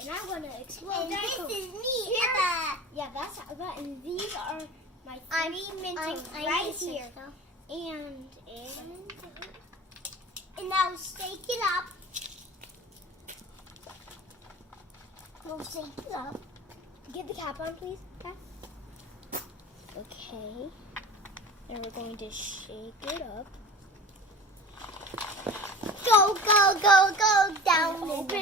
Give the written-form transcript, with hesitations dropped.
and I'm gonna explode. And that this Coke. is me. Here. Yeah, that's right. And these are my three Mentos right here. And now shake it up. We'll shake it up. Get the cap on, please. Cap. Okay. And we're going to shake it up. Go, go, go, go down. Open